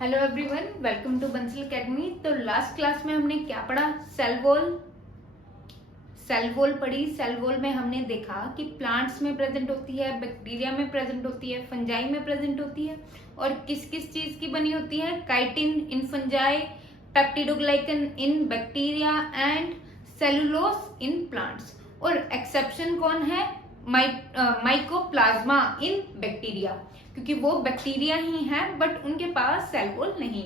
Hello everyone, welcome to Bansal academy. तो last class में हमने क्या पढ़ा? सेल वॉल पढ़ी। सेल वॉल में हमने देखा कि प्लांट्स में प्रेजेंट होती है, बैक्टीरिया में प्रेजेंट होती है, फंजाई में प्रेजेंट होती है और किस किस चीज की बनी होती है। Chitin in fungi, peptidoglycan in bacteria and cellulose in plants. और एक्सेप्शन कौन है? माइकोप्लाज्मा इन बैक्टीरिया, क्योंकि वो बैक्टीरिया ही है बट उनके पास सेल वॉल नहीं।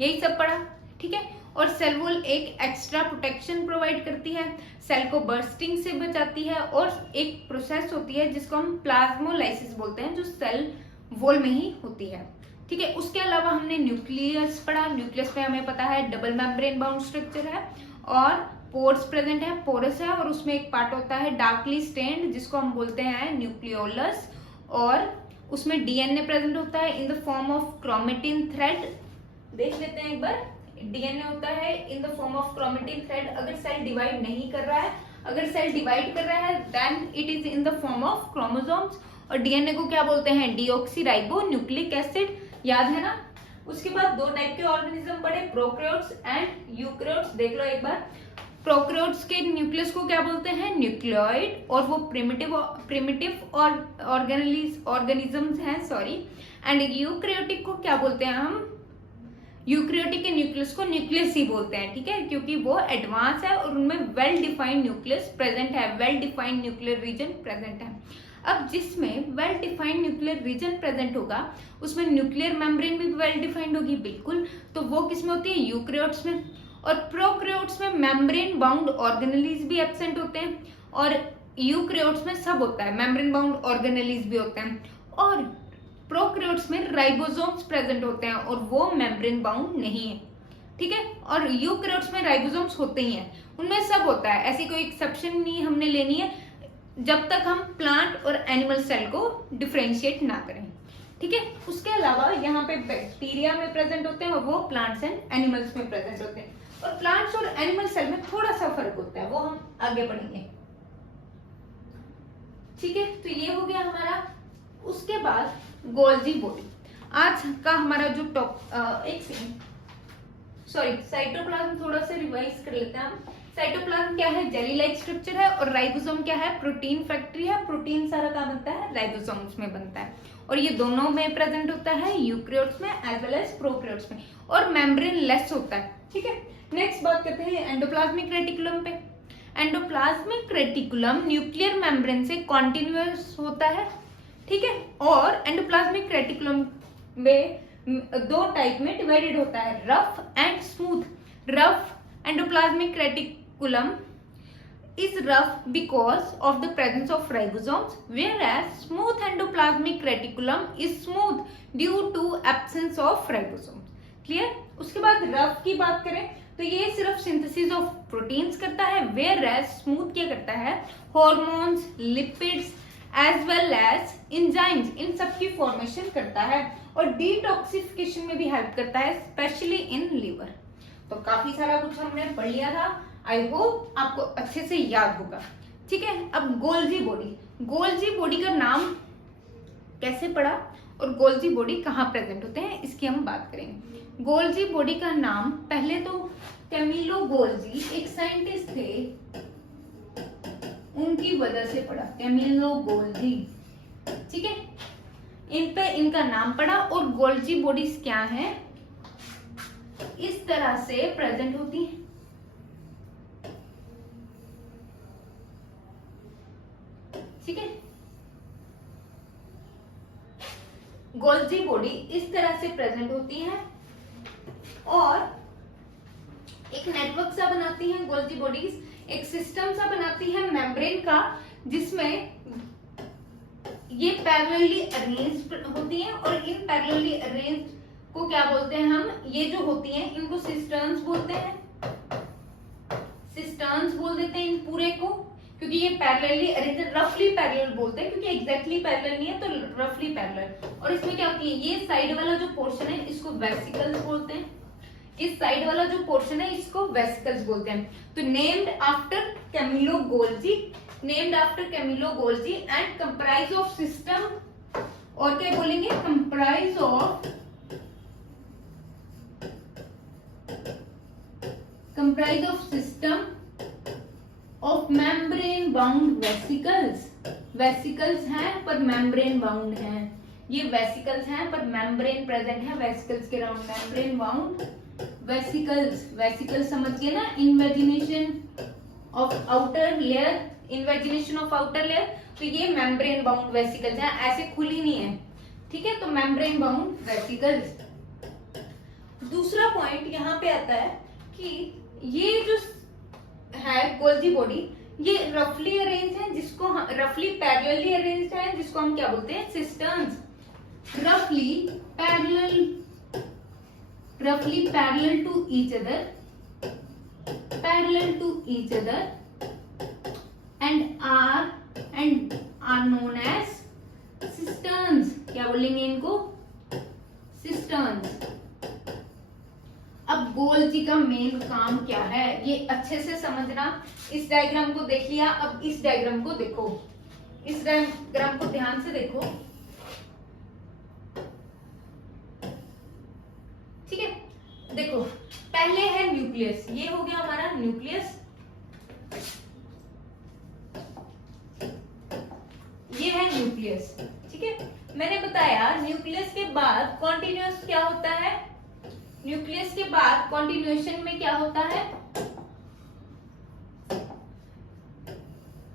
यही सब पढ़ा, ठीक है। और सेल वॉल एक एक्स्ट्रा प्रोटेक्शन प्रोवाइड करती है, सेल को बर्स्टिंग से बचाती है और एक प्रोसेस होती है जिसको हम प्लाज्मोलाइसिस बोलते हैं, जो सेल वॉल में ही होती है, ठीक है। उसके अलावा हमने न्यूक्लियस पढ़ा। न्यूक्लियस पे हमें पता है डबल मेम्ब्रेन बाउंड स्ट्रक्चर है और पोर्स प्रेजेंट है, पोरस है और उसमें एक पार्ट होता है डार्कली स्टेन्ड जिसको हम बोलते हैं न्यूक्लियोलस। और उसमें डीएनए प्रेजेंट होता है इन the form of chromatin thread. देख लेते हैं एक बार। डीएनए होता है इन the form of chromatin thread. अगर सेल डिवाइड नहीं कर रहा है, अगर सेल डिवाइड कर रहा है then it is in the form of chromosomes. और डीएनए को क्या बोलते हैं? Deoxyribo nucleic acid. याद है ना? उसके बाद दो टाइप के ऑर्गेनिज्म पढ़े, प्रोकैरियोट्स एंड यूकैरियोट्स। देख लो एक बार। प्रोकैरियोट्स के न्यूक्लियस को क्या बोलते हैं? न्यूक्लियोइड। और वो प्रिमिटिव ऑर्गेनिजम्स हैं, सॉरी। एंड यूकैरियोटिक को क्या बोलते हैं हम? यूकैरियोटिक के न्यूक्लियस को न्यूक्लियस ही बोलते हैं, ठीक है, क्योंकि वो एडवांस है और उनमें वेल डिफाइंड न्यूक्लियस प्रेजेंट है, well defined nuclear region present है। अब जिसमें well defined nuclear region present होगा उसमें न्यूक्लियर मेम्ब्रेन भी वेल डिफाइंड होगी, बिल्कुल। तो वो किसमें होती है? यूकैरियोट्स में। और प्रोकैरियोट्स में मेम्ब्रेन बाउंड ऑर्गेनेलीज भी एब्सेंट होते हैं और यूकैरियोट्स में सब होता है, मेम्ब्रेन बाउंड ऑर्गेनेलीज भी होते हैं। और प्रोकैरियोट्स में राइबोसोम्स प्रेजेंट होते हैं और वो मेम्ब्रेन बाउंड नहीं है, ठीक है। और यूकैरियोट्स में राइबोसोम्स होते ही हैं, उनमें सब होता है, ऐसी कोई एक्सेप्शन नहीं हमने लेनी है जब तक हम प्लांट और एनिमल सेल को डिफरेंशिएट ना करें, ठीक है। उसके अलावा यहाँ पे बैक्टीरिया में प्रेजेंट होते हैं और वो प्लांट्स एंड एनिमल्स में प्रेजेंट होते हैं। और प्लांट्स और एनिमल सेल में थोड़ा सा फर्क होता है, वो हम आगे पढ़ेंगे, ठीक है। तो ये हो गया हमारा। उसके बाद गोल्जी बॉडी। आज का हमारा जो एक सेकंड, सॉरी, साइटोप्लाज्म थोड़ा सा रिवाइज कर लेते हैं हम। साइटोप्लाज्म क्या है? जेली लाइक स्ट्रक्चर है। और राइबोसोम क्या है? प्रोटीन फैक्ट्री है। प्रोटीन सारा काम बनता है राइबोसोम्स में बनता है और ये दोनों में प्रेजेंट होता है, यूकैरियोट्स में एज वेल एज प्रोकैरियोट्स में। और मेम्ब्रेन लेस होता है, ठीक है। नेक्स्ट बात करते हैं एंडोप्लाज्मिक रेटिकुलम पे। एंडोप्लाज्मिक रेटिकुलम न्यूक्लियर मेम्ब्रेन से कॉन्टिन्यूअस होता है, ठीक है। और एंडोप्लाज्मिक रेटिकुलम में दो टाइप में डिवाइडेड होता है, rough and smooth. Rough endoplasmic reticulum is rough because of the presence of ribosomes, whereas smooth endoplasmic reticulum is smooth due to absence of ribosomes. Clear? उसके बाद रफ की बात करें तो ये सिर्फ सिंथेसिस ऑफ प्रोटीन्स करता है, whereas स्मूथ क्या करता है? Hormones, lipids as well as enzymes, इन सब की फॉर्मेशन करता है और डिटॉक्सिफिकेशन में भी हेल्प करता है, स्पेशली इन लीवर। तो काफी सारा कुछ हमने पढ़ लिया था, आई होप आपको अच्छे से याद होगा, ठीक है। अब गोल्जी बॉडी। गोल्जी बॉडी का नाम कैसे पड़ा और गोल्जी बॉडी कहाँ प्रेजेंट होते हैं इसकी हम बात करेंगे। गोल्जी बॉडी का नाम पहले तो कैमिलो गोल्जी एक साइंटिस्ट थे, उनकी वजह से पड़ा, कैमिलो गोल्जी, ठीक है। इन पे इनका नाम पड़ा। और गोल्जी बॉडीज क्या है? इस तरह से प्रेजेंट होती है, ठीक है। गोल्जी बॉडी इस तरह से प्रेजेंट होती है और एक नेटवर्क सा बनाती है गोल्जी बॉडीज, एक सिस्टम सा बनाती है मेम्ब्रेन का, जिसमें ये पैरेलली अरेंज्ड होती है। और इन पैरेलली अरेंज्ड को क्या बोलते हैं हम? ये जो होती हैं इनको सिस्टर्न्स बोलते हैं, सिस्टर्न्स बोल देते हैं इन पूरे को, क्योंकि ये पैरेलली अरेंज्ड, रफली पैरेलल बोलते हैं, क्योंकि एग्जैक्टली पैरेलल नहीं है तो रफली पैरेलल। और इसमें क्या होती है? ये साइड वाला जो पोर्शन है इसको वेसिकल्स बोलते हैं, इस साइड वाला जो पोर्शन है इसको वेसिकल्स बोलते हैं। तो named after Camillo Golgi, named after Camillo Golgi and comprise of system, और क्या बोलेंगे? कंप्राइज ऑफ वेसिकल्स हैं पर मेम्ब्रेन बाउंड हैं। ये वेसिकल्स हैं पर मेम्ब्रेन प्रेजेंट है वेसिकल्स के around. Membrane bound vesicles, vesicles समझिए ना, invagination of outer layer, invagination of outer layer, तो ये मेम्ब्रेन बाउंड वेसिकल्स हैं, ऐसे खुली नहीं है, ठीक है, तो मेम्ब्रेन बाउंड वेसिकल्स। दूसरा पॉइंट यहाँ पे आता है कि ये जो है गोल्जी बॉडी, ये रफली अरेंज है, जिसको रफली पैरेलली अरेंज है, जिसको हम क्या बोलते हैं, सिस्टर्न्स। रफली parallel to each other, and are known as cisterns. क्या बोलेंगे इनको, सिस्टर्न्स। अब गोल्जी का मेन काम क्या है, ये अच्छे से समझना। इस डायग्राम को देख लिया, अब इस डायग्राम को देखो, इस डायग्राम को ध्यान से देखो, ठीक है। देखो पहले है न्यूक्लियस, ये हो गया हमारा न्यूक्लियस, ये है न्यूक्लियस, ठीक है। मैंने बताया न्यूक्लियस के बाद कॉन्टिन्यूअस क्या होता है, न्यूक्लियस के बाद कॉन्टिन्यूएशन में क्या होता है,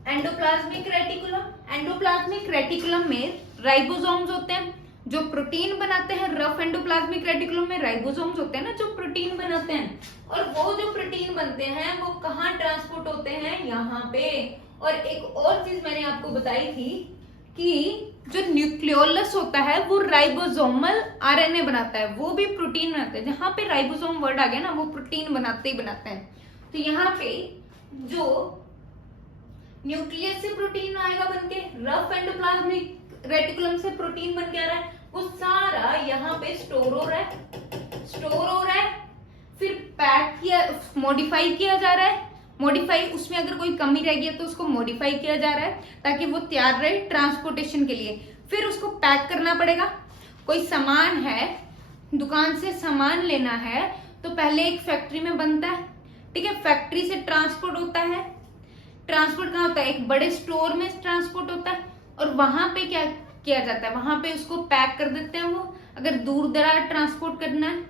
एंडोप्लाज्मिक रेटिकुलम। एंडोप्लाज्मिक रेटिकुलम में राइबोसोम्स होते हैं जो प्रोटीन बनाते हैं। रफ एंडोप्लाज्मिक रेटिकुलम में राइबोसोम्स होते हैं ना, जो प्रोटीन बनाते हैं, और वो जो प्रोटीन बनते हैं वो कहाँ ट्रांसपोर्ट होते हैं, यहाँ पे। और एक और चीज मैंने आपको बताई थी कि जो न्यूक्लियोलस होता है वो राइबोसोमल आरएनए बनाता है, वो भी प्रोटीन बनाता है। जहां पे राइबोसोम वर्ड आ गया ना, वो प्रोटीन बनाते ही बनाते हैं। तो यहाँ पे जो न्यूक्लियस से प्रोटीन आएगा बनके, रफ एंडोप्लाज्मिक रेटिकुलम से प्रोटीन बन के आ रहा है, वो सारा यहाँ पे स्टोर हो रहा है, फिर पैक किया, मॉडिफाई किया जा रहा है। मॉडिफाई, उसमें अगर कोई कमी रह गई है तो उसको मॉडिफाई किया जा रहा है ताकि वो तैयार रहे ट्रांसपोर्टेशन के लिए। फिर उसको पैक करना पड़ेगा। कोई सामान है, दुकान से सामान लेना है, तो पहले एक फैक्ट्री में बनता है, ठीक है, फैक्ट्री से ट्रांसपोर्ट होता है। ट्रांसपोर्ट कहाँ होता है, एक बड़े स्टोर में ट्रांसपोर्ट होता है, और वहां पे क्या किया जाता है, वहां पे उसको पैक कर देते हैं। वो अगर दूर दराज ट्रांसपोर्ट करना है,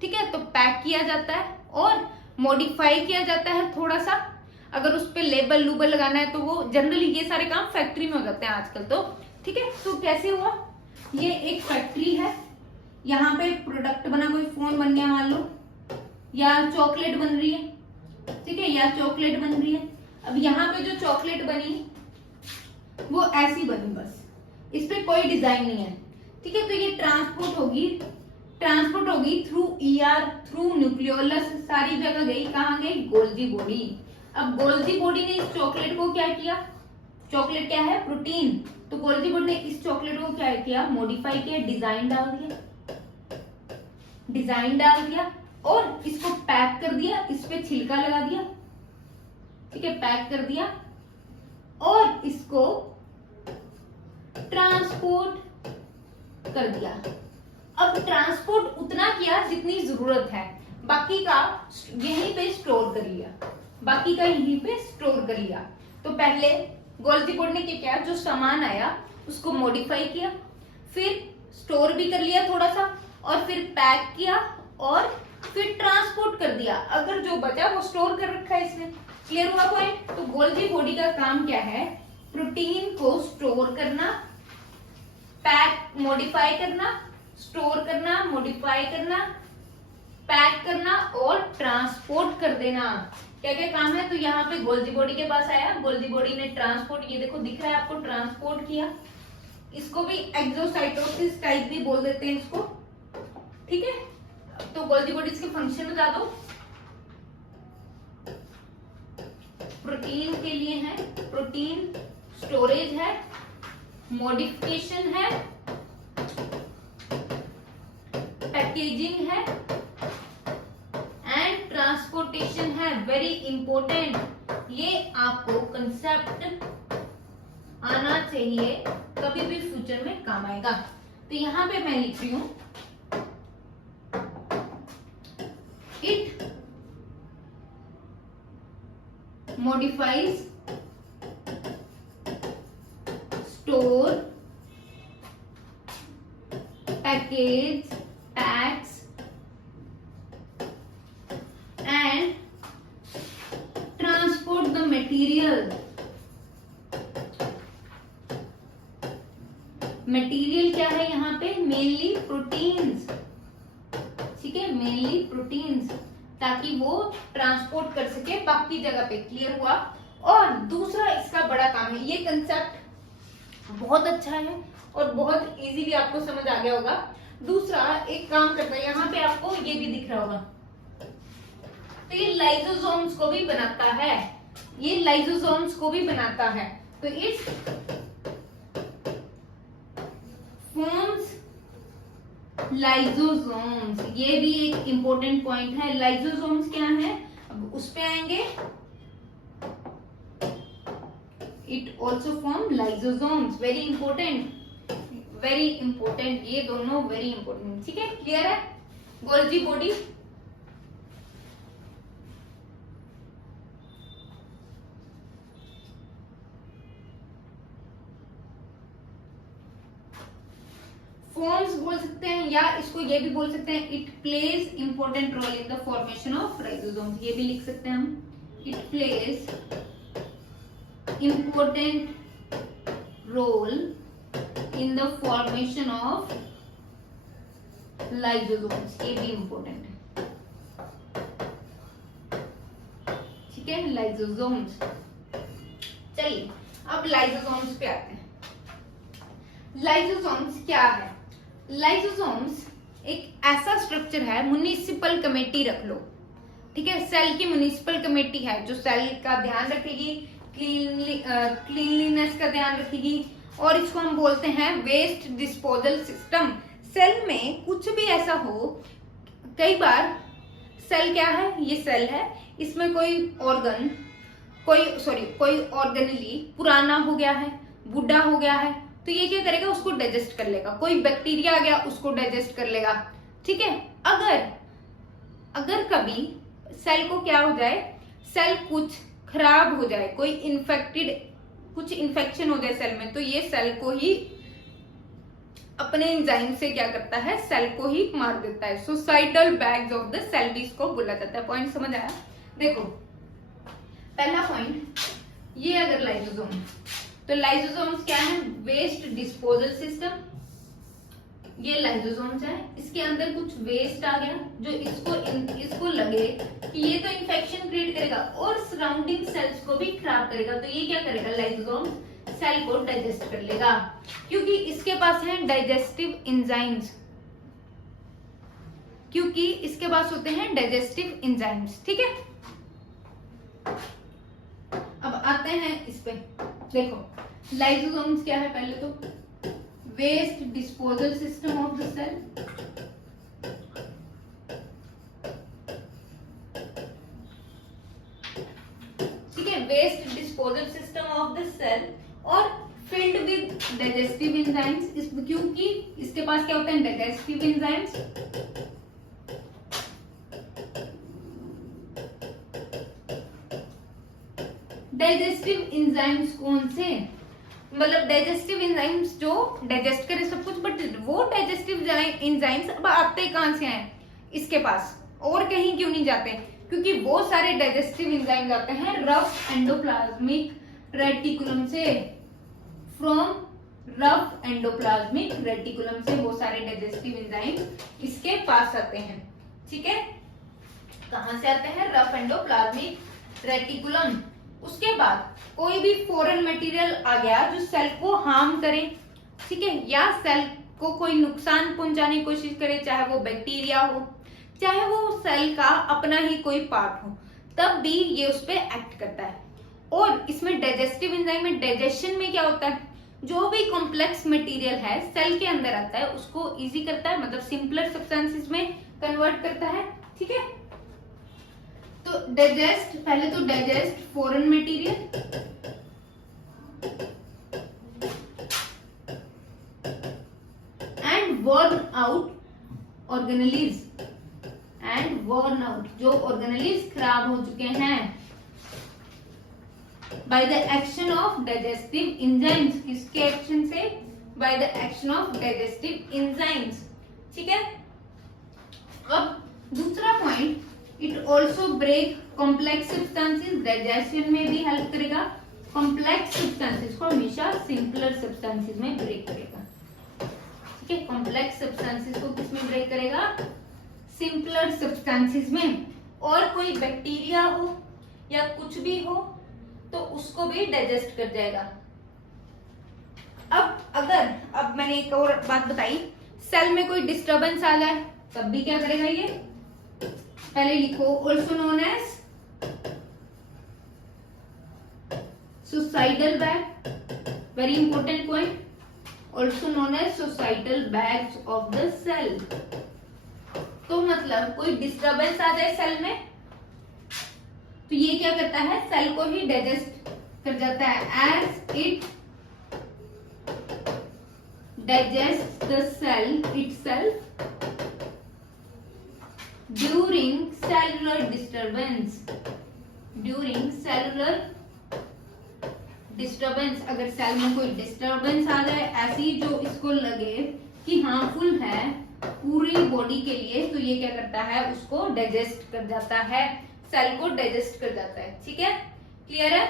ठीक है, तो पैक किया जाता है और मॉडिफाई किया जाता है थोड़ा सा। अगर उस पे लेबल लूबल लगाना है तो वो जनरली ये सारे काम फैक्ट्री में हो जाते हैं आजकल तो, ठीक है। तो कैसे हुआ, ये एक फैक्ट्री है, यहाँ पे प्रोडक्ट बना, कोई फोन बन गया मान लो, या चॉकलेट बन रही है, ठीक है, या चॉकलेट बन रही है। अब यहाँ पे जो चॉकलेट बनी वो ऐसी बनी, बस इस पे कोई डिजाइन नहीं है, ठीक है। तो ये ट्रांसपोर्ट होगी थ्रू ईआर, थ्रू न्यूक्लियोलस, सारी जगह गई, कहाँ गई, गोल्जी बॉडी। अब गोल्जी बॉडी ने इस चॉकलेट को क्या किया, चॉकलेट क्या है, प्रोटीन, तो गोल्जी बॉडी ने इस चॉकलेट को क्या किया, मॉडिफाई किया, डिजाइन डाल दिया और इसको पैक कर दिया, इस पे छिलका लगा दिया, ठीक है, पैक कर दिया और इसको ट्रांसपोर्ट कर दिया। अब ट्रांसपोर्ट उतना किया जितनी जरूरत है, बाकी का यहीं पे स्टोर कर लिया। तो पहले गोल्जी बॉडी ने क्या किया, जो सामान आया उसको मॉडिफाई किया, फिर स्टोर भी कर लिया थोड़ा सा, और फिर पैक किया और फिर ट्रांसपोर्ट कर दिया। अगर जो बचा वो स्टोर कर रखा है इसने। क्लियर हुआ पॉइंट। तो गोल्जी बॉडी का काम क्या है, प्रोटीन को स्टोर करना, पैक, मॉडिफाई करना, स्टोर करना, मॉडिफाई करना, पैक करना और ट्रांसपोर्ट कर देना। क्या क्या काम है, तो यहाँ पे गोल्जी बॉडी के पास आया, गोल्जी बॉडी ने ट्रांसपोर्ट, ये देखो दिख रहा है आपको, ट्रांसपोर्ट किया। इसको भी एक्सोसाइटोसिस टाइप भी बोल देते हैं इसको, ठीक है। तो गोल्जी बॉडी के फंक्शन बता दो, प्रोटीन के लिए है, प्रोटीन स्टोरेज है, मॉडिफिकेशन है, पैकेजिंग है एंड ट्रांसपोर्टेशन है। वेरी इंपॉर्टेंट, ये आपको कंसेप्ट आना चाहिए, कभी भी फ्यूचर में काम आएगा। तो यहां पे मैं लिख रही हूं, it modifies package, packs and transport the material. Material क्या है यहाँ पे? मेनली प्रोटीन्स, ठीक है, मेनली प्रोटीन्स, ताकि वो ट्रांसपोर्ट कर सके बाकी जगह पे। क्लियर हुआ? और दूसरा इसका बड़ा काम है, ये कंसेप्ट बहुत अच्छा है और बहुत इजीली आपको समझ आ गया होगा। दूसरा एक काम करता है, यहाँ पे आपको ये भी दिख रहा होगा, तो ये लाइसोसोम्स को भी बनाता है, ये लाइसोसोम्स को भी बनाता है। तो इट्स फॉर्म्स लाइसोसोम्स, ये भी एक इंपॉर्टेंट पॉइंट है। लाइसोसोम्स क्या है, अब उस पे आएंगे। It also form lysosomes, very important, very important, ये दोनों वेरी इंपॉर्टेंट, ठीक है। क्लियर है? गोल्जी बॉडी, फॉर्म्स बोल सकते हैं या इसको ये भी बोल सकते हैं, it plays important role in the formation of lysosomes, ये भी लिख सकते हैं हम। It plays important role in the formation of lysosomes, ये भी इंपॉर्टेंट है, ठीक है, लाइसोसोम्स। चलिए अब लाइसोसोम्स पे आते हैं। लाइसोसोम्स क्या है? लाइसोसोम्स एक ऐसा स्ट्रक्चर है, म्युनिसिपल कमेटी रख लो, ठीक है, सेल की म्युनिसिपल कमेटी है जो सेल का ध्यान रखेगी, क्लीनलीनेस का ध्यान रखेगी, और इसको हम बोलते हैं वेस्ट डिस्पोजल सिस्टम। सेल में कुछ भी ऐसा हो, कई बार सेल क्या है, ये सेल है, इसमें कोई ऑर्गन, कोई ऑर्गेनली पुराना हो गया है, बूढ़ा हो गया है, तो ये क्या करेगा, उसको डाइजेस्ट कर लेगा। कोई बैक्टीरिया आ गया, उसको डाइजेस्ट कर लेगा, ठीक है। अगर कभी सेल को क्या हो जाए, सेल कुछ खराब हो जाए, कोई कुछ इन्फेक्शन हो जाए सेल में, तो ये सेल को ही अपने एंजाइम से क्या करता है, सेल को ही मार देता है। Suicidal bags of the cell भी इसको बोला जाता है। पॉइंट समझ आया? देखो पहला पॉइंट, ये अगर लाइसोसोम, तो लाइसोसोम्स क्या है, वेस्ट डिस्पोजल सिस्टम, ये लाइसोसोम्स है। इसके अंदर कुछ वेस्ट आ गया जो इसको लगे कि ये तो इन्फेक्शन क्रिएट करेगा और सराउंडिंग सेल्स को भी खराब करेगा, तो ये क्या करेगा, लाइसोसोम सेल को डाइजेस्ट कर लेगा, क्योंकि इसके पास है डाइजेस्टिव एंजाइम्स, क्योंकि इसके पास होते हैं डाइजेस्टिव एंजाइम्स, ठीक है। अब आते हैं इस पे, देखो लाइसोसोम्स क्या है, पहले तो waste disposal system of the cell, ठीक है, waste disposal system of the cell, और फिल्ड विद डाइजेस्टिव एंजाइम्स, क्योंकि इसके पास क्या होते हैं, डाइजेस्टिव एंजाइम्स। डाइजेस्टिव एंजाइम्स कौन से, मतलब डाइजेस्टिव एंजाइम्स जो डाइजेस्ट करे सब कुछ, बट वो डाइजेस्टिव एंजाइम्स अब आते कहां से हैं इसके पास, और कहीं क्यों नहीं जाते, क्योंकि वो सारे डाइजेस्टिव एंजाइम्स आते हैं रफ एंडोप्लाज्मिक रेटिकुलम से, फ्रॉम रफ एंडोप्लाज्मिक रेटिकुलम से वो सारे डाइजेस्टिव एंजाइम्स इसके पास आते हैं, ठीक है। कहां से आते हैं, रफ एंडोप्लाज्मिक रेटिकुलम। उसके बाद कोई भी फॉरेन मटेरियल आ गया जो सेल को हार्म करे, ठीक है, या सेल को कोई नुकसान पहुंचाने की कोशिश करे, चाहे वो बैक्टीरिया हो, चाहे वो सेल का अपना ही कोई पार्ट हो, तब भी ये उस पर एक्ट करता है। और इसमें डाइजेस्टिव एंजाइम में डाइजेशन में क्या होता है, जो भी कॉम्प्लेक्स मटेरियल है सेल के अंदर आता है उसको इजी करता है, मतलब सिंपलर सब्सटेंसेस में कन्वर्ट करता है, ठीक है। तो डाइजेस्ट, पहले तो digest foreign material, and worn out organelles, and worn out जो ऑर्गेनेलिज खराब हो चुके हैं, by the action of digestive enzymes, किसके एक्शन से, by the action of digestive enzymes. ठीक है। अब दूसरा point, it also break complex substances, digestion में भी हेल्प करेगा। कॉम्प्लेक्स सब्सटेंसेस को हमेशा सिंपलर सब्सटेंसेस में ब्रेक करेगा, ठीक है। कॉम्प्लेक्स सब्सटेंसेस को किसमें ब्रेक करेगा? सिंपलर सब्सटेंसेस में। और कोई बैक्टीरिया हो या कुछ भी हो तो उसको भी डाइजेस्ट कर जाएगा। अब मैंने एक और बात बताई, सेल में कोई डिस्टरबेंस आ जाए तब भी क्या करेगा ये? पहले लिखो, also known as suicidal bag, very important point, also known as suicidal bags of the cell. तो मतलब कोई डिस्टरबेंस आ जाए सेल में तो ये क्या करता है? सेल को ही डाइजेस्ट कर जाता है। As it digest the cell itself during cellular disturbance. During cellular disturbance, अगर सेल में कोई डिस्टरबेंस आ जाए ऐसी जो इसको लगे कि हार्मफुल है पूरी बॉडी के लिए, तो ये क्या करता है? उसको डाइजेस्ट कर जाता है, सेल को डाइजेस्ट कर जाता है, ठीक है। क्लियर है?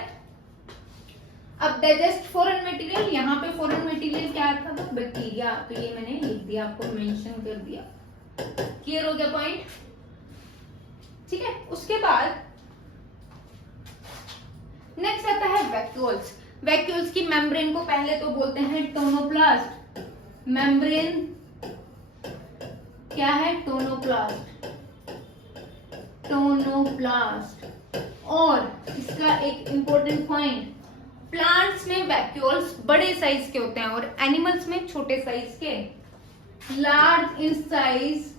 अब डाइजेस्ट फॉरेन मटेरियल, यहाँ पे फॉरेन मटेरियल क्या था? तो बैक्टीरिया, तो ये मैंने लिख दिया, आपको मेंशन कर दिया। क्लियर हो गया पॉइंट? ठीक है। उसके बाद नेक्स्ट आता है वैक्यूल्स। वैक्यूल्स की मेम्ब्रेन को पहले तो बोलते हैं टोनोप्लास्ट। मेम्ब्रेन क्या है? टोनोप्लास्ट। टोनोप्लास्ट। और इसका एक इंपॉर्टेंट पॉइंट, प्लांट्स में वैक्यूल्स बड़े साइज के होते हैं और एनिमल्स में छोटे साइज के। Large in size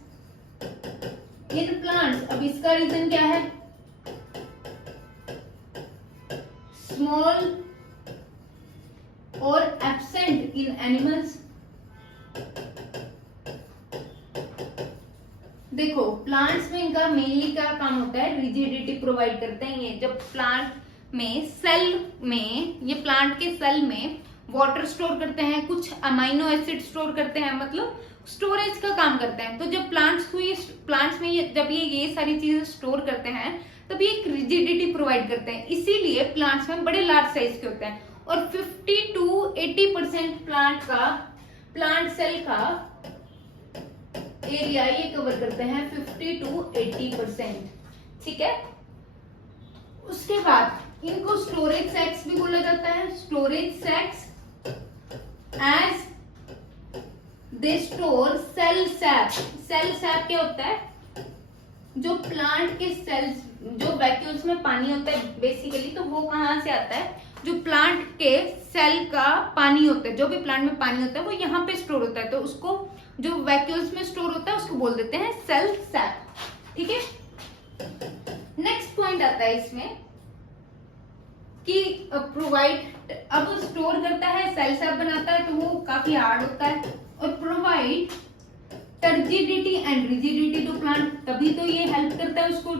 in plants. अब इसका रीजन क्या है? स्मॉल और एब्सेंट इन एनिमल्स। देखो प्लांट्स में इनका मेनली क्या काम होता है? रिजिडिटी प्रोवाइड करते हैं ये। जब प्लांट में सेल में, ये प्लांट के सेल में वाटर स्टोर करते हैं, कुछ अमाइनो एसिड स्टोर करते हैं, मतलब स्टोरेज का काम करते हैं। तो जब प्लांट्स में जब ये सारी चीजें स्टोर करते हैं तब ये एक रिजिडिटी प्रोवाइड करते हैं, इसीलिए प्लांट्स में बड़े लार्ज साइज के होते हैं। और 50 to 80% प्लांट सेल का एरिया ये कवर करते हैं, 50 to 80%, ठीक है। उसके बाद इनको स्टोरेज सैक्स भी बोला जाता है। Storage sacs as they store cell sap. Cell sap क्या होता है? जो प्लांट के सेल्स, जो वैक्यूल्स में पानी होता है बेसिकली, तो वो कहां से आता है? जो प्लांट के सेल का पानी होता है, जो भी प्लांट में पानी होता है वो यहाँ पे स्टोर होता है, तो उसको जो वैक्यूल्स में स्टोर होता है उसको बोल देते हैं सेल सैप, ठीक है। नेक्स्ट पॉइंट आता है इसमें कि प्रोवाइड, अब स्टोर करता है, सेल सैप बनाता है, तो वो काफी हार्ड होता है। और provide turgidity and rigidity to plant, तभी तो ये हेल्प करता है उसको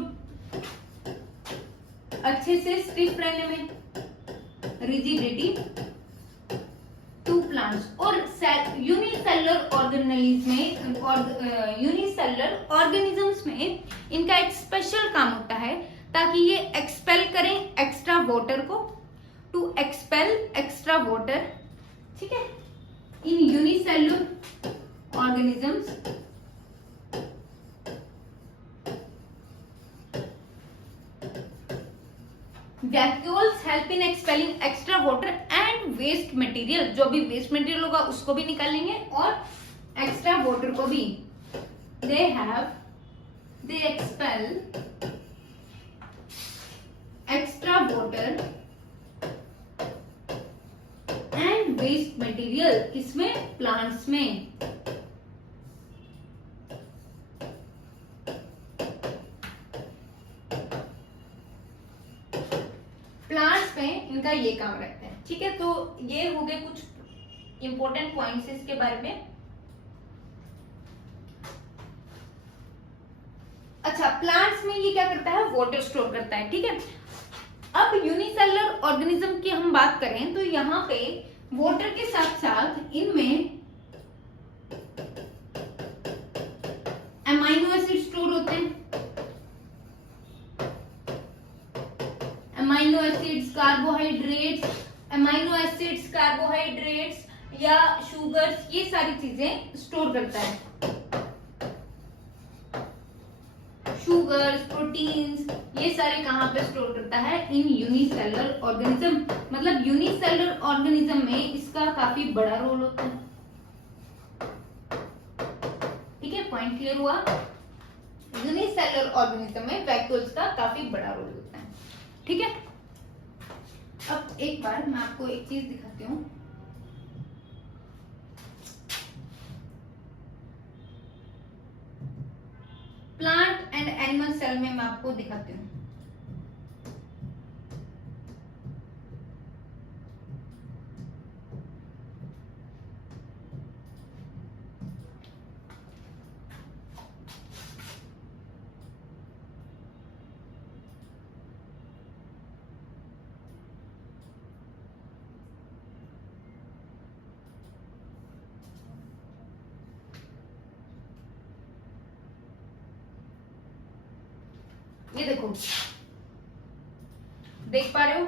अच्छे से स्टिफ रहने में। Rigidity to plants. और यूनिसेलुलर ऑर्गेनिजम्स में इनका एक स्पेशल काम होता है ताकि ये एक्सपेल करें एक्स्ट्रा वाटर को, टू एक्सपेल एक्स्ट्रा वाटर, ठीक है। In unicellular organisms vacuoles help in expelling extra water and waste material. जो भी वेस्ट मटेरियल होगा उसको भी निकालेंगे और एक्स्ट्रा वाटर को भी। They expel extra water and waste material, किसमें? प्लांट्स में। प्लांट्स में इनका ये काम रहता है, ठीक है। तो ये हो गए कुछ इंपॉर्टेंट पॉइंट्स इसके बारे में। अच्छा, प्लांट्स में ये क्या करता है? वाटर स्टोर करता है, ठीक है। अब यूनिसेलुलर ऑर्गेनिज्म की हम बात करें तो यहाँ पे वाटर के साथ साथ इनमें अमाइनो एसिड स्टोर होते हैं, amino acids, carbohydrates, amino acids, carbohydrates या शुगर्स, ये सारी चीजें स्टोर करता है। शुगर्स, प्रोटीन्स, ये सारे कहाँ पे स्टोर करता है? In unicellular organism. मतलब यूनिसेलुलर ऑर्गेनिज्म में इसका काफी बड़ा रोल होता है। ठीक है, पॉइंट क्लियर हुआ? यूनिसेलुलर ऑर्गेनिज्म में वैक्यूल्स का काफी बड़ा रोल होता है। ठीक है, अब एक बार मैं आपको एक चीज दिखाती हूँ। प्लांट एंड एनिमल सेल में मैं आपको दिखाती हूँ। ये देखो, देख पा रहे हो?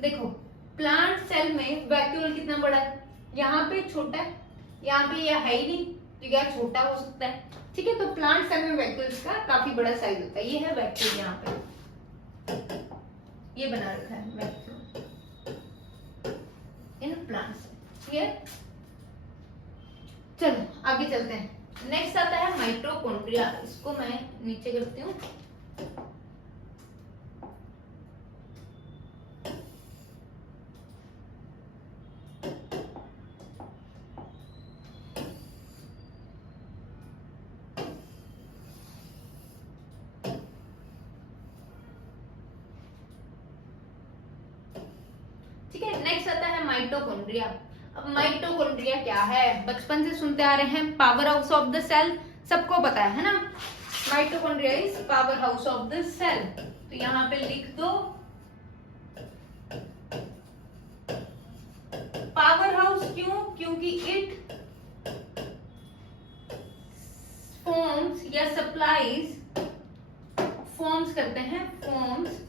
देखो, प्लांट सेल में वैक्यूल कितना बड़ा है? यहाँ पे छोटा है, यहाँ पे यह है ही नहीं, तो क्या छोटा हो सकता है? ठीक है, तो प्लांट सेल में वैक्यूल्स का काफी बड़ा साइज होता है। ये है वैक्यूल, यहाँ पे ये बना रखा है वैक्यूल इन प्लांट्स। ठीक है, चलो आगे चलते हैं। नेक्स्ट आता है माइटोकॉन्ड्रिया। इसको मैं नीचे करती हूँ। ठीक है, नेक्स्ट आता है माइटोकॉन्ड्रिया। अब माइटोकॉन्ड्रिया क्या है? बचपन से सुनते आ रहे हैं, power house of the cell, सबको पता है ना? Mitochondria is power house of the cell. तो यहाँ पे लिख दो पावर हाउस। क्यों? क्योंकि इट फॉर्म्स या सप्लाईज, फॉर्म्स करते हैं, forms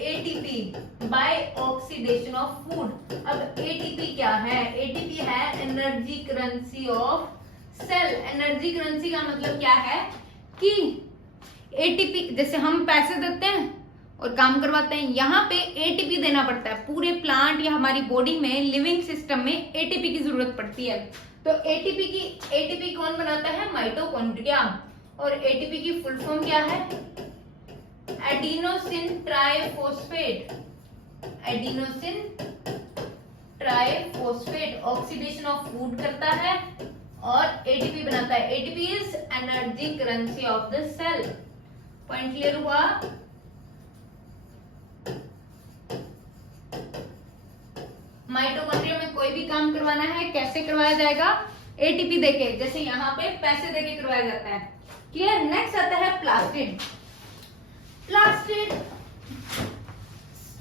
ATP by oxidation of food. अब एटीपी क्या है? एटीपी है energy currency of cell. Energy currency का मतलब क्या है कि एटीपी, जैसे हम पैसे देते हैं और काम करवाते हैं, यहाँ पे एटीपी देना पड़ता है। पूरे प्लांट या हमारी बॉडी में, लिविंग सिस्टम में एटीपी की जरूरत पड़ती है। तो एटीपी कौन बनाता है? माइटोकॉन्ड्रिया। और एटीपी की फुल फॉर्म क्या है? Adenosine triphosphate. Adenosine triphosphate oxidation of food करता है और एटीपी बनाता है। ATP is energy currency of the cell. Point clear हुआ? माइटोकॉन्ड्रिया में कोई भी काम करवाना है, कैसे करवाया जाएगा? एटीपी देके, जैसे यहाँ पे पैसे देके करवाया जाता है। क्लियर? नेक्स्ट आता है प्लास्टिड। प्लास्टिड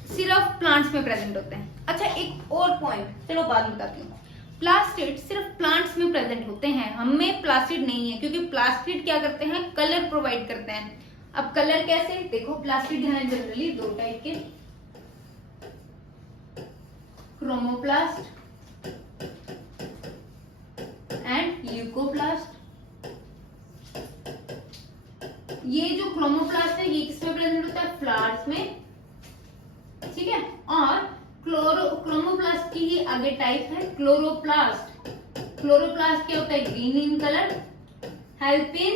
सिर्फ प्लांट्स में प्रेजेंट होते हैं। अच्छा, एक और पॉइंट, चलो बाद में बताती हूँ। प्लास्टिड सिर्फ प्लांट्स में प्रेजेंट होते हैं, हमें प्लास्टिड नहीं है, क्योंकि प्लास्टिड क्या करते हैं? कलर प्रोवाइड करते हैं। अब कलर कैसे? देखो, प्लास्टिड है जनरली दो टाइप के, क्रोमोप्लास्ट एंड ल्यूकोप्लास्ट। ये जो क्रोमोप्लास्ट है ये किसमें प्रेजेंट होता है? फ्लावर्स में। ठीक है, और क्रोमोप्लास्ट की ही आगे टाइप है क्लोरोप्लास्ट। क्लोरोप्लास्ट क्या होता है? Green in colour, help in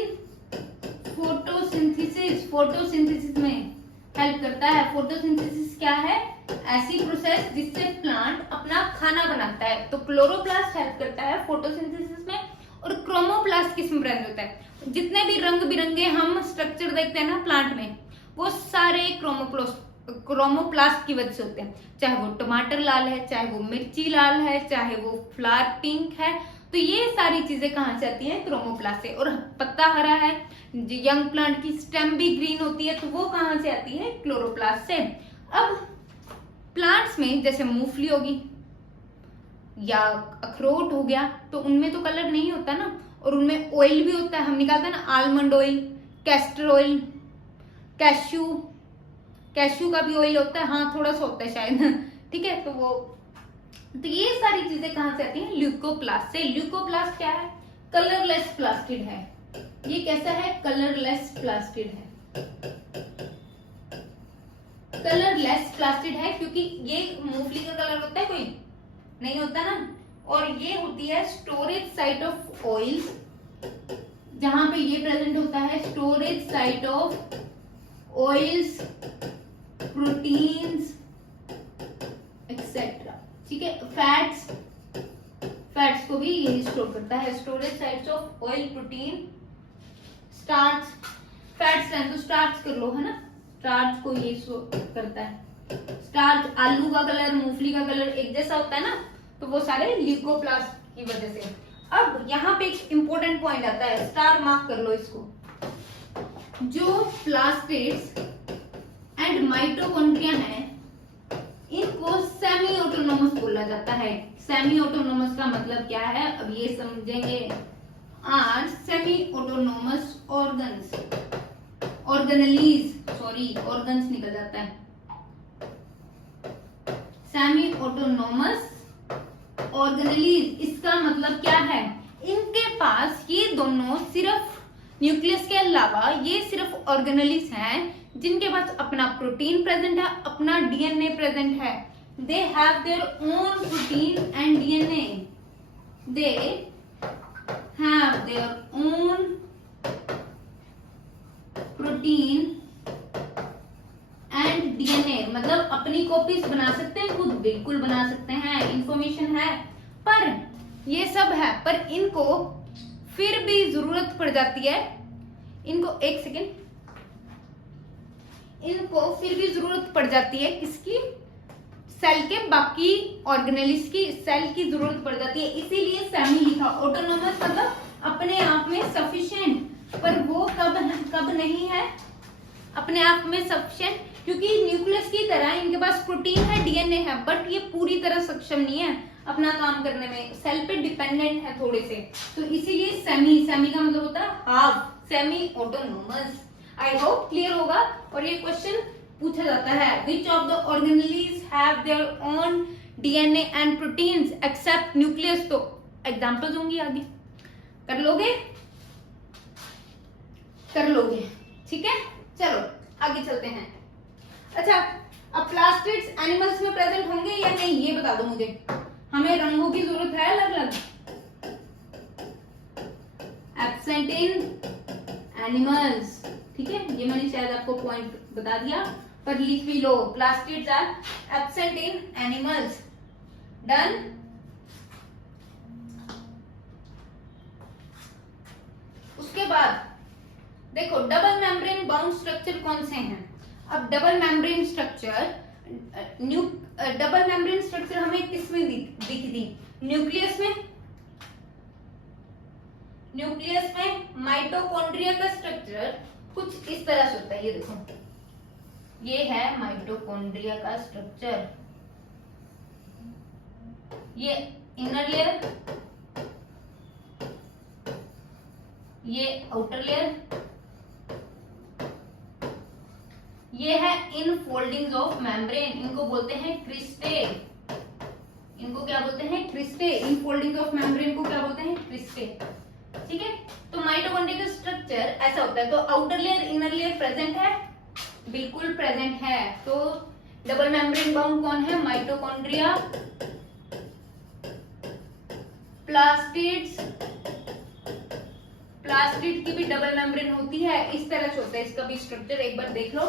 photosynthesis. Photosynthesis में हेल्प करता है। फोटोसिंथेसिस क्या है? ऐसी प्रोसेस जिससे प्लांट अपना खाना बनाता है। तो क्लोरोप्लास्ट हेल्प करता है फोटोसिंथेसिस में। और क्रोमोप्लास्ट किसमें प्रेजेंट होता है? जितने भी रंग बिरंगे हम स्ट्रक्चर देखते हैं ना प्लांट में, वो सारे क्रोमोप्लास्ट की वजह से होते हैं, चाहे वो टमाटर लाल है, चाहे वो मिर्ची लाल है, चाहे वो फ्लावर पिंक है, तो ये सारी चीजें कहाँ से आती हैं? क्रोमोप्लास्ट से। और पत्ता हरा है, यंग प्लांट की स्टेम भी ग्रीन होती है, तो वो कहाँ से आती है? क्लोरोप्लास्ट से। अब प्लांट्स में जैसे मूंगफली होगी या अखरोट हो गया, तो उनमें तो कलर नहीं होता ना, और उनमें ऑयल भी होता है, हम निकालते हैं ना, almond oil, castor oil, cashew का भी ऑयल होता है, हाँ थोड़ा सा होता है शायद ठीक है, तो ये सारी चीजें कहां से आती हैं? ल्यूकोप्लास्ट से। ल्यूकोप्लास्ट क्या है? कलरलेस प्लास्टिड है। ये कैसा है? कलरलेस प्लास्टिड है। कलरलेस प्लास्टिड है क्योंकि ये मूंगफली का कलर होता है कोई? नहीं होता ना। और ये होती है स्टोरेज साइट ऑफ ऑयल्स, जहां पे ये प्रेजेंट होता है, storage site of oils, proteins etcetera. ठीक है, फैट्स को भी यही स्टोर करता है। Storage sites of oil, protein, starch, fats हैं तो स्टार्च कर लो, है ना, स्टार्च को ये स्टोर करता है। स्टार्च, आलू का कलर, मूंगफली का कलर एक जैसा होता है ना, तो वो सारे ल्यूकोप्लास्ट की वजह से। अब यहाँ पे एक इंपॉर्टेंट पॉइंट आता है, स्टार मार्क कर लो इसको। जो प्लास्टिड्स एंड माइटोकॉन्ड्रिया है, इनको सेमी ऑटोनोमस बोला जाता है। सेमी ऑटोनोमस का मतलब क्या है, अब ये समझेंगे आज। Semi autonomous organs, organelles, sorry organs निकल जाता है। सेमी ऑटोनोमस ऑर्गेनेलीज, इसका मतलब क्या है? इनके पास ये दोनों सिर्फ न्यूक्लियस के अलावा ये सिर्फ ऑर्गेनेलीज हैं जिनके पास अपना प्रोटीन प्रेजेंट है, अपना डीएनए प्रेजेंट है। They have their own protein and DNA. They have their own protein and DNA, मतलब अपनी कॉपीज बना सकते हैं खुद, बिल्कुल बना सकते हैं, इंफॉर्मेशन है, पर ये सब है, पर इनको फिर भी जरूरत पड़ जाती है, इनको एक सेकेंड, इनको फिर भी जरूरत पड़ जाती है किसकी? सेल के बाकी ऑर्गेनेलिस की सेल की जरूरत पड़ जाती है, इसीलिए सेमी लिखा। ऑटोनोमस मतलब अपने आप में सफिशिएंट, पर वो कब नहीं है अपने आप में सफिशिएंट, क्योंकि न्यूक्लियस की तरह इनके पास प्रोटीन है, डीएनए है, बट ये पूरी तरह सक्षम नहीं है अपना काम करने में, सेल पे डिपेंडेंट है थोड़े से, तो इसीलिए सेमी का मतलब होता है half, semi autonomous. I hope clear होगा। और ये क्वेश्चन पूछा जाता है, which of the organelles have their own DNA and proteins except nucleus, तो एग्जांपल्स होंगी आगे, कर लोगे, ठीक है, चलो आगे चलते हैं। अच्छा, अब प्लास्टिड्स एनिमल्स में प्रेजेंट होंगे या नहीं, ये बता दो मुझे। हमें रंगों की जरूरत है अलग अलग। एब्सेंट इन एनिमल्स, ठीक है, ये मैंने शायद आपको पॉइंट बता दिया, पर लिख भी लो, plastids are absent in animals. Done. उसके बाद देखो डबल मेम्ब्रेन बाउंड स्ट्रक्चर कौन से हैं। अब डबल मेम्ब्रेन स्ट्रक्चर हमें किस में दिखी थी? न्यूक्लियस में माइटोकॉन्ड्रिया का स्ट्रक्चर कुछ इस तरह से होता है, ये देखो, ये है माइटोकॉन्ड्रिया का स्ट्रक्चर, ये इनर लेयर, ये आउटर लेयर, ये है इन फोल्डिंग्स ऑफ मेम्ब्रेन, इनको बोलते हैं क्रिस्टे। इनको क्या बोलते हैं? Cristae. In foldings of membrane को क्या बोलते हैं? क्रिस्टे। ठीक है, तो माइटोकॉन्ड्रिया का स्ट्रक्चर ऐसा होता है। तो outer layer inner layer present है, बिल्कुल प्रेजेंट है। तो डबल मेम्ब्रेन बाउंड कौन है? माइटोकॉन्ड्रिया। प्लास्टिड की भी डबल मेम्ब्रेन होती है, इस तरह से होता है इसका भी स्ट्रक्चर, एक बार देख लो।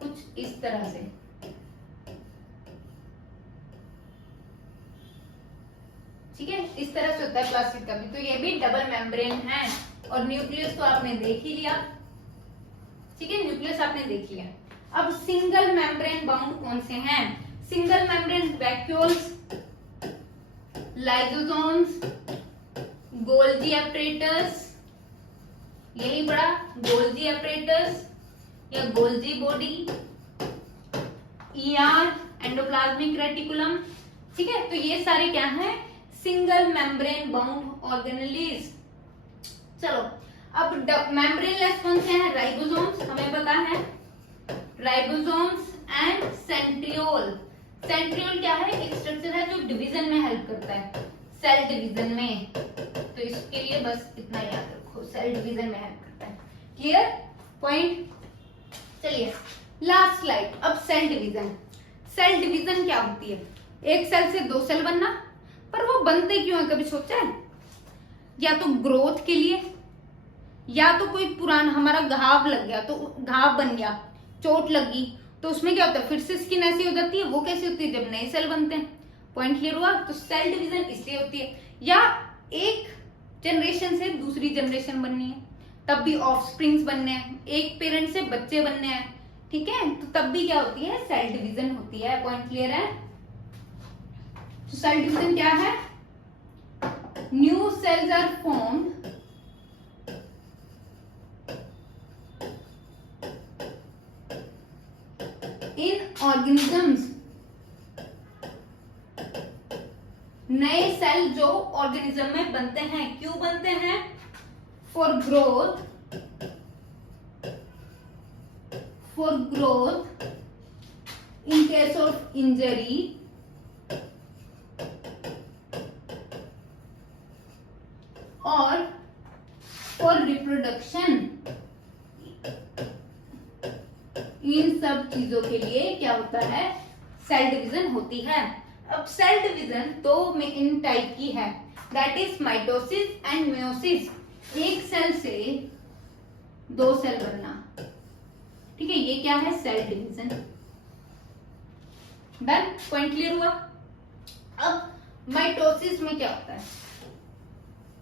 कुछ इस तरह से, ठीक है, इस तरह से होता है क्लासिक का भी, तो ये भी डबल मेम्ब्रेन है। और न्यूक्लियस तो आपने देख ही लिया, ठीक है, न्यूक्लियस आपने देख लिया। अब सिंगल मेम्ब्रेन बाउंड कौन से हैं? Single membrane vacuoles, lysosomes, Golgi apparatus, यही पड़ा, गोल्जी एपरेटस या Golgi body, ER, endoplasmic reticulum, ठीक है। तो ये सारे क्या हैं? Single membrane bound organelles. चलो अब मेम्ब्रेनलेस कौन से हैं? राइबोसोम्स, हमें पता है, राइबोसोम्स एंड सेंट्रियोल। सेंट्रियोल क्या है? एक स्ट्रक्चर है जो डिवीजन में हेल्प करता है, सेल डिवीजन में। तो इसके लिए बस इतना याद रखो, सेल डिवीजन में हेल्प करता है। Clear point? चलिए लास्ट स्लाइड। अब सेल डिवीजन। सेल डिवीजन क्या होती है? एक सेल से दो सेल बनना, पर वो बनते क्यों है, कभी सोचा है? या तो ग्रोथ के लिए, या तो कोई पुराना हमारा घाव लग गया तो घाव बन गया, चोट लगी तो उसमें क्या होता है, फिर से स्किन ऐसी हो जाती है। वो कैसे होती है? जब नए सेल बनते हैं। पॉइंट क्लियर हुआ? तो सेल डिवीजन इसलिए होती है। या एक जनरेशन से दूसरी जनरेशन बननी है, तब भी ऑफस्प्रिंग्स बनने हैं, एक पेरेंट से बच्चे बनने हैं, ठीक है, तो तब भी क्या होती है? सेल डिवीजन होती है। पॉइंट क्लियर है? तो सेल डिवीजन क्या है? New cells are formed in organisms. नए सेल जो ऑर्गेनिज्म में बनते हैं, क्यों बनते हैं? For growth, in case of injury, और फॉर रिप्रोडक्शन। इन सब चीजों के लिए क्या होता है? सेल डिवीजन होती है। अब सेल डिवीजन दो इन टाइप की है, that is mitosis and meiosis. एक सेल से दो सेल बनना, ठीक है, ये क्या है? Cell division. Done? Point clear हुआ? अब माइटोसिस में क्या होता है?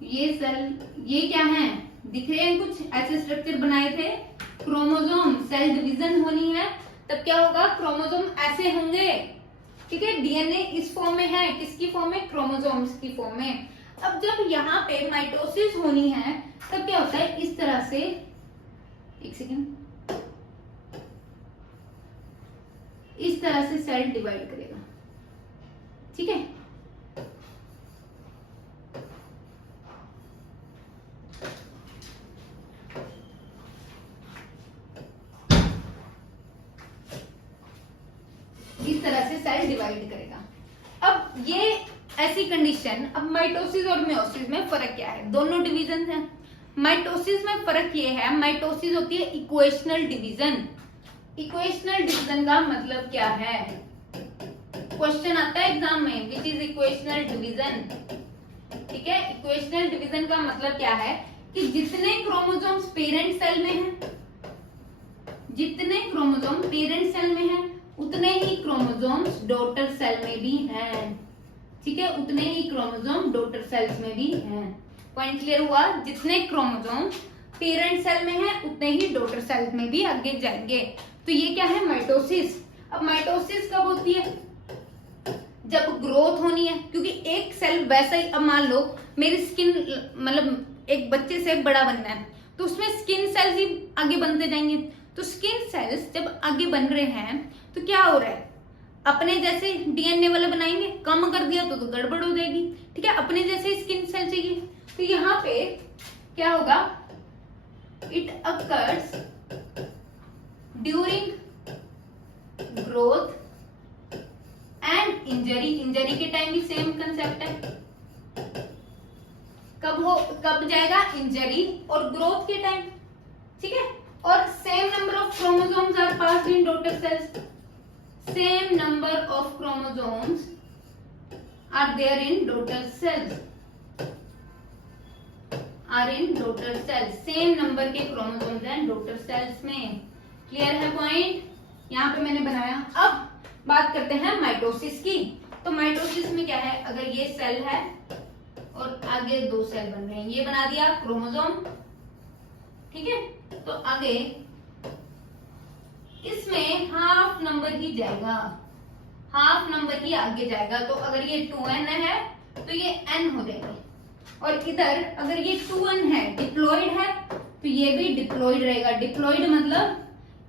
ये सेल, ये क्या है? दिख रहे हैं कुछ ऐसे स्ट्रक्चर बनाए थे, क्रोमोसोम। सेल डिवीजन होनी है तब क्या होगा? क्रोमोसोम ऐसे होंगे, ठीक है। डीएनए इस फॉर्म में है, किसकी फॉर्म में? क्रोमोसोम्स की फॉर्म में। अब जब यहाँ पे माइटोसिस होनी है तब क्या होता है? इस तरह से, एक सेकेंड, इस तरह से सेल डिवाइड करेगा, ठीक है। इस तरह से सेल डिवाइड करेगा। अब ये ऐसी कंडीशन, अब माइटोसिस और मेयोसिस में फर्क क्या है? दोनों डिवीजन हैं। माइटोसिस में फर्क ये है, माइटोसिस होती है इक्वेशनल डिवीजन। इक्वेशनल डिवीजन का मतलब क्या है? क्वेश्चन आता है एग्जाम में, विच इज इक्वेशनल डिवीजन, ठीक है। इक्वेशनल डिवीजन का मतलब क्या है कि जितने क्रोमोसोम्स पेरेंट सेल में हैं, जितने क्रोमोसोम पेरेंट सेल में हैं, उतने ही क्रोमोसोम्स डॉटर सेल में भी हैं, ठीक है, उतने ही क्रोमोसोम डॉटर सेल्स में भी हैं। पॉइंट क्लियर हुआ? जितने क्रोमोसोम पेरेंट सेल में हैं, उतने ही डॉटर सेल में भी आगे जाएंगे। तो ये क्या है? माइटोसिस। अब माइटोसिस कब होती है? जब ग्रोथ होनी है, क्योंकि एक सेल वैसा ही, अब मान लो मेरी स्किन, मतलब एक बच्चे से बड़ा बनना है तो उसमें स्किन सेल्स ही आगे बनते जाएंगे। तो स्किन सेल्स जब आगे बन रहे हैं तो क्या हो रहा है? अपने जैसे डीएनए वाले बनाएंगे, कम कर दिया तो गड़बड़ हो जाएगी, ठीक है। अपने जैसे स्किन सेल चाहिए, तो यहाँ पे क्या होगा? It occurs during growth and injury. Injury के टाइम भी सेम कंसेप्ट है। कब जाएगा? इंजरी और ग्रोथ के टाइम, ठीक है। और same number of chromosomes are passed in daughter cells. Same number of chromosomes are there in daughter cells. Are in daughter cells. Same number के chromosomes हैं daughter cells में। Clear है point? यहाँ पे मैंने बनाया। अब बात करते हैं माइटोसिस की। तो माइटोसिस में क्या है? अगर ये सेल है और आगे 2 सेल बन रहे हैं, ये बना दिया क्रोमोसोम। ठीक है, तो आगे इसमें हाफ नंबर ही जाएगा, हाफ नंबर ही आगे जाएगा। तो अगर ये 2n है तो ये n हो जाएंगे, और इधर अगर ये 2n है डिप्लॉइड है तो ये भी डिप्लॉइड रहेगा। डिप्लॉइड मतलब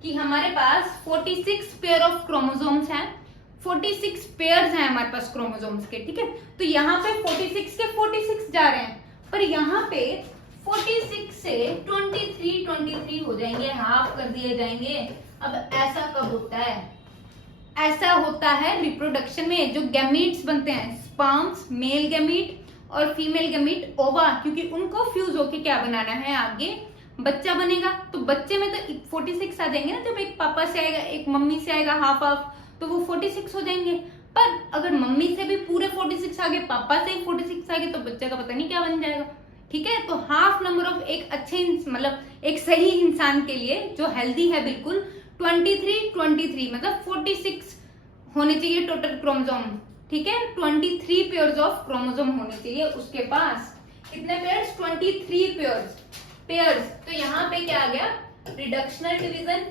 कि हमारे पास 46 पेयर ऑफ क्रोमोसोम्स हैं, 46 पेयर्स हैं हमारे पास क्रोमोसोम्स के। ठीक है, तो यहाँ पे 46 के 46 जा रहे हैं, पर यहाँ पे 46 से 23 हो जाएंगे, हाफ कर दिए जाएंगे। अब ऐसा कब होता है? ऐसा होता है रिप्रोडक्शन में, जो गैमीट्स बनते हैं, स्पर्म्स, मेल गैमीट और फीमेल गैमीट, ओवा, क्योंकि उनको फ्यूज होके क्या बनाना है, आगे बच्चा बनेगा। तो बच्चे में तो 46 आ जाएंगे ना, जब एक पापा से आएगा एक मम्मी से आएगा हाफ हाफ, तो वो 46 हो जाएंगे। पर अगर मम्मी से भी पूरे 46 आ गए, पापा से 46 आ गए, तो बच्चे का पता नहीं क्या बन जाएगा। ठीक है, तो हाफ नंबर ऑफ एक अच्छे मतलब एक सही इंसान के लिए जो हेल्दी है बिल्कुल 23 मतलब 46 होने चाहिए टोटल क्रोमोसोम। ठीक है, 23 पेयर्स ऑफ क्रोमोसोम होने चाहिए उसके पास। कितने पेयर्स? 23 पेयर्स। तो यहाँ पे क्या आ गया? Reductional division.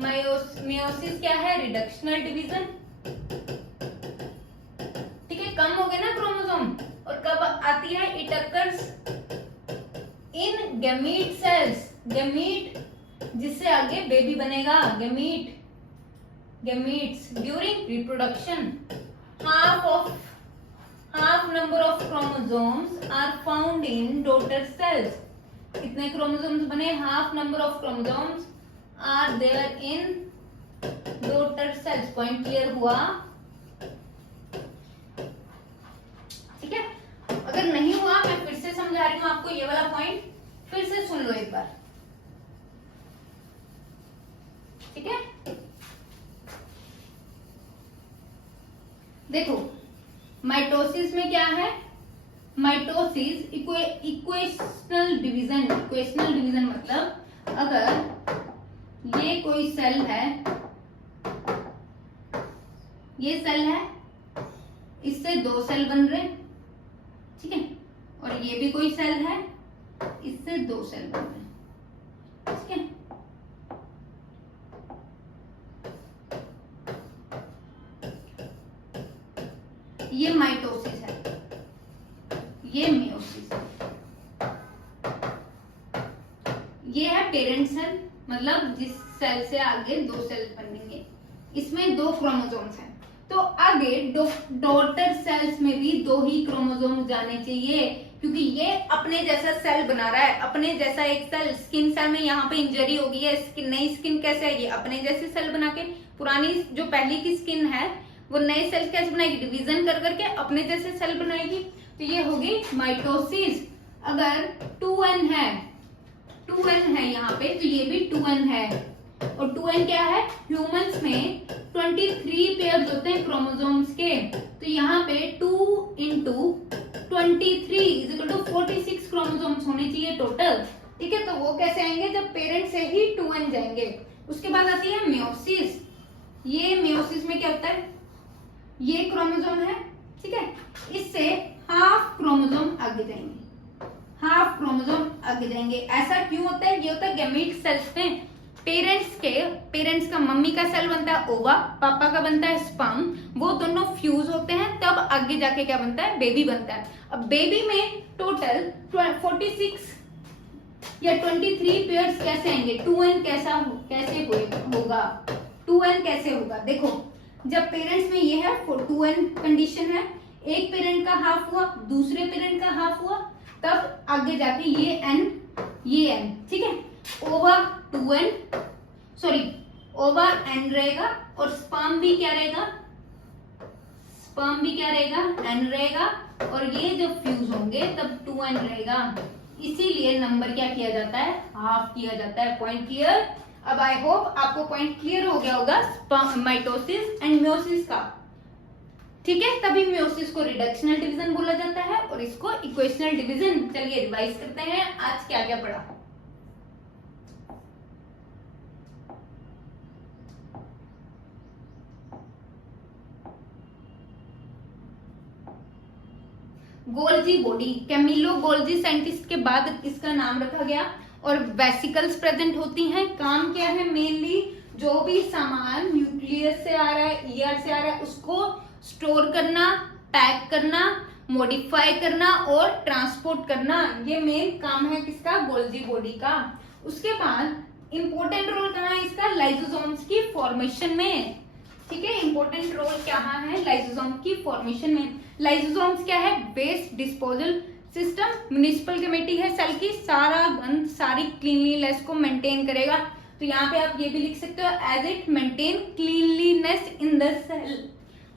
मेयोसिस क्या है? Reductional division. ठीक है, कम हो गए ना क्रोमोसोम। और कब आती है? It occurs in gamete cells, gamete जिससे आगे बेबी बनेगा, gametes during reproduction. Half number of chromosomes are found in daughter cells. कितने क्रोमोसोम्स बने? Half number of chromosomes are there in daughter cells. Point clear हुआ? ठीक है, अगर नहीं हुआ मैं फिर से समझा रही हूं आपको, ये वाला पॉइंट फिर से सुन लो एक बार। ठीक है, देखो माइटोसिस में क्या है? Mitosis equational division. Equational division मतलब अगर ये कोई सेल है, ये सेल है, इससे 2 सेल बन रहे, ठीक है, और ये भी कोई सेल है, इससे 2 सेल बन रहे, ठीक है। ये माइटोसिस है, ये मेयोसिस है। ये है पेरेंट सेल, मतलब जिस सेल से आगे 2 सेल बनेंगे, इसमें 2 क्रोमोसोम्स हैं। तो आगे डॉटर सेल्स में भी 2 ही क्रोमोसोम जाने चाहिए, क्योंकि ये अपने जैसा सेल बना रहा है, अपने जैसा एक सेल। स्किन सेल में यहाँ पे इंजरी हो गई है, स्किन, नई स्किन कैसे आएगी? अपने जैसे सेल बना के। पुरानी जो पहले की स्किन है वो नए सेल कैसे बनाएगी? डिवीजन कर करके अपने जैसे सेल बनाएगी। तो ये होगी माइटोसिस। अगर 2n है, 2n है यहाँ पे, तो ये भी 2n है। और 2n क्या है? ह्यूमंस में 23 पेयर्स होते हैं क्रोमोसोम्स के। तो यहाँ पे 2 into 23 is equal to 46 chromosomes होने चाहिए टोटल। ठीक है, तो वो कैसे आएंगे? जब पेरेंट से ही 2n जाएंगे। उसके बाद आती है मेयोसिस। ये मेयोसिस में क्या होता है? ये क्रोमोसोम है, ठीक है, इससे हाफ क्रोमोसोम आगे जाएंगे, हाफ क्रोमोसोम आगे जाएंगे। ऐसा क्यों होता है? ये होता है गैमीट सेल्स में। पेरेंट्स का मम्मी का सेल बनता है ओवा, पापा का बनता है स्पर्म, वो दोनों फ्यूज होते हैं, तब आगे जाके क्या बनता है? बेबी बनता है। अब बेबी में टोटल 46 या 23 पेयर्स कैसे आएंगे? 2n कैसे होगा? 2n कैसे होगा? देखो, जब पेरेंट्स में ये है 2n कंडीशन है, एक पेरेंट का हाफ हुआ, दूसरे पेरेंट का हाफ हुआ, तब आगे जाके ये n, ठीक है। ओवा 2n, ओवा n रहेगा, और स्पर्म भी क्या रहेगा? n रहेगा, और ये जब फ्यूज होंगे तब 2n रहेगा। इसीलिए नंबर क्या किया जाता है? हाफ किया जाता है। Point clear? अब आई होप आपको पॉइंट क्लियर हो गया होगा माइटोसिस एंड मेयोसिस का। ठीक है, तभी मेयोसिस को रिडक्शनल डिवीजन बोला जाता है और इसको इक्वेशनल डिवीजन। चलिए रिवाइज करते हैं आज क्या क्या पढ़ा। Golgi body, Camillo Golgi scientist के बाद इसका नाम रखा गया। और वेसिकल्स प्रेजेंट होती हैं। काम क्या है मेनली, जो भी सामान न्यूक्लियस से आ रहा है, ईआर से आ रहा है, उसको स्टोर करना, पैक करना, मॉडिफाई करना और ट्रांसपोर्ट करना, ये मेन काम है किसका, गोल्जी बॉडी का। उसके बाद इंपॉर्टेंट रोल कहाँ है इसका, लाइसोसोम्स की फॉर्मेशन में। ठीक है, इंपॉर्टेंट रोल क्या है लाइसोसोम की फॉर्मेशन में। लाइसोसोम्स क्या है, waste disposal system, municipal committee है सेल की, सारा गंद सारी क्लीनलीनेस को मेंटेन करेगा। तो यहाँ पे आप ये भी लिख सकते हो, as it maintain cleanliness in the cell.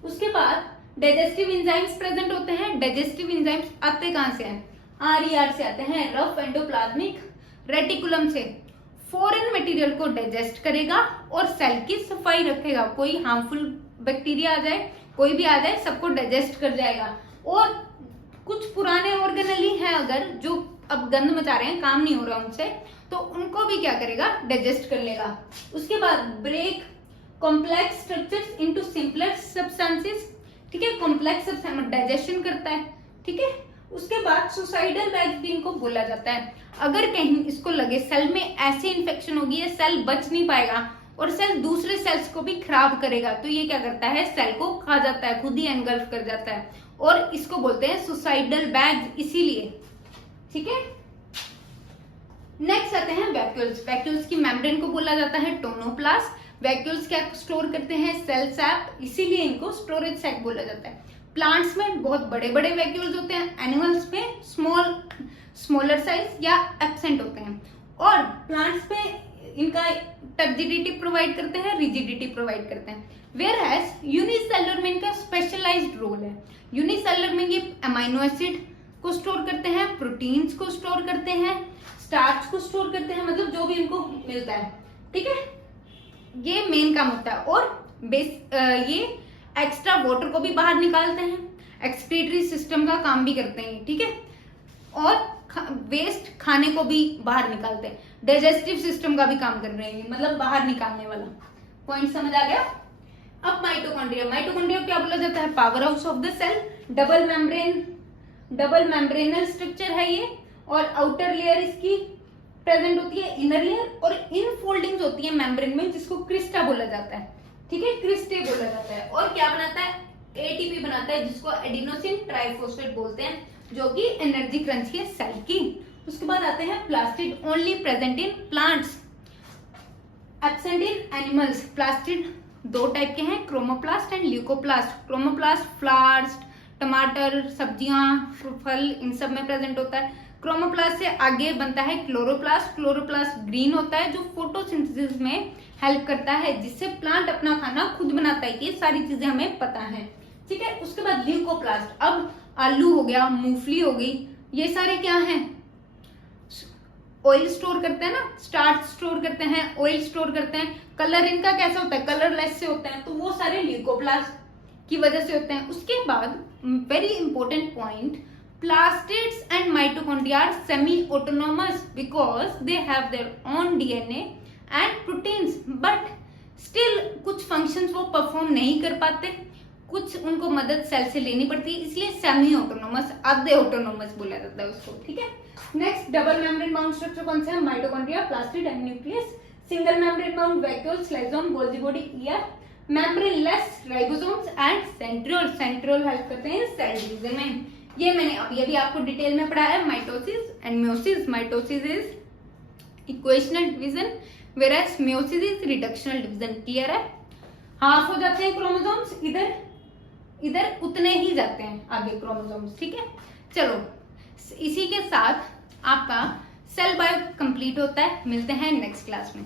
उसके बाद डाइजेस्टिव एंजाइम्स प्रेजेंट होते हैं। डाइजेस्टिव एंजाइम्स आते कहां से हैं, आरईआर से आते हैं, रफ एंडोप्लाज्मिक रेटिकुलम से। फॉरेन मटेरियल को डाइजेस्ट करेगा और सेल की सफाई रखेगा। कोई हार्मफुल बैक्टीरिया आ जाए, कोई भी आ जाए, सबको डाइजेस्ट कर जाएगा। और कुछ पुराने ऑर्गेनेली हैं अगर, जो अब गंद मचा रहे हैं, काम नहीं हो रहा उनसे, तो उनको भी क्या करेगा, डाइजेस्ट कर लेगा। उसके बाद break complex structures into simpler substances. ठीक है, कॉम्प्लेक्स सब्सटेंस डाइजेशन करता है। ठीक है, उसके बाद सुसाइडल बैग भी इनको बोला जाता है। अगर कहीं इसको लगे सेल में ऐसी इन्फेक्शन होगी, ये सेल बच नहीं पाएगा और सेल दूसरे सेल्स को भी खराब करेगा, तो ये क्या करता है, सेल को खा जाता है, खुद ही एनगल्फ कर जाता है, और इसको बोलते हैं सुसाइडल बैग इसीलिए। ठीक है, नेक्स्ट आते हैं वैक्यूल्स। वैक्यूल्स की मेम्ब्रेन को बोला जाता है टोनोप्लास्ट। वैक्यूल्स क्या स्टोर करते हैं, सेल सैप, इसीलिए इनको स्टोरेज सैक बोला जाता है। प्लांट्स में बहुत बड़े बड़े वैक्यूल्स होते हैं, एनिमल्स में स्मॉलर साइज या एब्सेंट होते हैं। और प्लांट्स में इनका टर्जिडिटी प्रोवाइड करते हैं, रिजिडिटी प्रोवाइड करते हैं। वेयर एज यूनिसेलुलर में इनका स्पेशलाइज्ड रोल है। यूनिसेलुलर में ये अमाइनो एसिड को स्टोर करते हैं, प्रोटीन्स को स्टोर करते हैं, स्टार्च को स्टोर करते हैं, मतलब जो भी इनको मिलता है। ठीक है, ये मेन काम होता है। और ये एक्स्ट्रा वाटर को भी बाहर निकालते हैं, एक्सक्रीटरी सिस्टम का काम भी करते हैं। ठीक है, और वेस्ट खाने को भी बाहर निकालते हैं, डाइजेस्टिव सिस्टम का भी काम कर रहे हैं, मतलब बाहर निकालने वाला। पॉइंट समझ आ गया। अब माइटोकॉन्ड्रिया। माइटोकॉन्ड्रिया क्या बोला जाता है, power house of the cell. Double membranal structure है ये, और आउटर लेयर इसकी प्रेजेंट होती है, इनर लेयर, और इन फोल्डिंग्स होती है मेम्ब्रेन में, जिसको क्रिस्टा बोला जाता है। ठीक है, क्रिस्टे बोला जाता है। और क्या बनाता है, एटीपी बनाता है, जिसको एडिनोसिन ट्राइफॉस्फेट बोलते हैं, जो कि एनर्जी क्रंची है सेल की। उसके बाद आते हैं plastid, only present in plants, absent in animals. Plastid दो टाइप के हैं, chromoplast and leucoplast. Chromoplast flowers, टमाटर, सब्जियां, फल, इन सब में प्रेजेंट होता है। क्रोमोप्लास्ट से आगे बनता है क्लोरोप्लास्ट। क्लोरोप्लास्ट ग्रीन होता है, जो फोटोसिंथेसिस में हेल्प करता है, जिससे प्लांट अपना खाना खुद बनाता है। ये सारी चीजें हमें पता है। ठीक है, उसके बाद ल्यूकोप्लास्ट। अब आलू हो गया, मूंगफली हो गई, ये सारे क्या हैं, ऑयल स्टोर करते हैं ना, स्टार्च स्टोर करते हैं, ऑयल स्टोर करते हैं। कलर इनका कैसा होता है, कलरलेस से होता है, तो वो सारे ल्यूकोप्लास्ट की वजह से होते हैं। उसके बाद very important point, plastids and mitochondria are semi-autonomous because they have their own DNA and proteins, but still कुछ functions वो perform नहीं कर पाते, कुछ उनको मदद सेल से लेनी पड़ती है, इसलिए सेमी ऑटोनोमस, आधे ऑटोनोमस बोला जाता है उसको। ठीक है, next double membrane bound structure कौन से हैं, mitochondria, plastid and nucleus. Single membrane bound vacuoles, लाइसोम, Golgi body, ER. Membrane less ribosomes and centriole. Centriole help करते हैं सेल डिवीजन में। ये मैंने अभी आपको डिटेल में पढ़ाया है, mitosis and meiosis. Mitosis is equational division, whereas meiosis is reductional division. Clear है, हाफ हो जाते हैं क्रोमोसोम्स, इधर उतने ही जाते हैं आगे क्रोमोसोम्स। ठीक है, चलो इसी के साथ आपका सेल बायो कंप्लीट होता है। मिलते हैं नेक्स्ट क्लास में।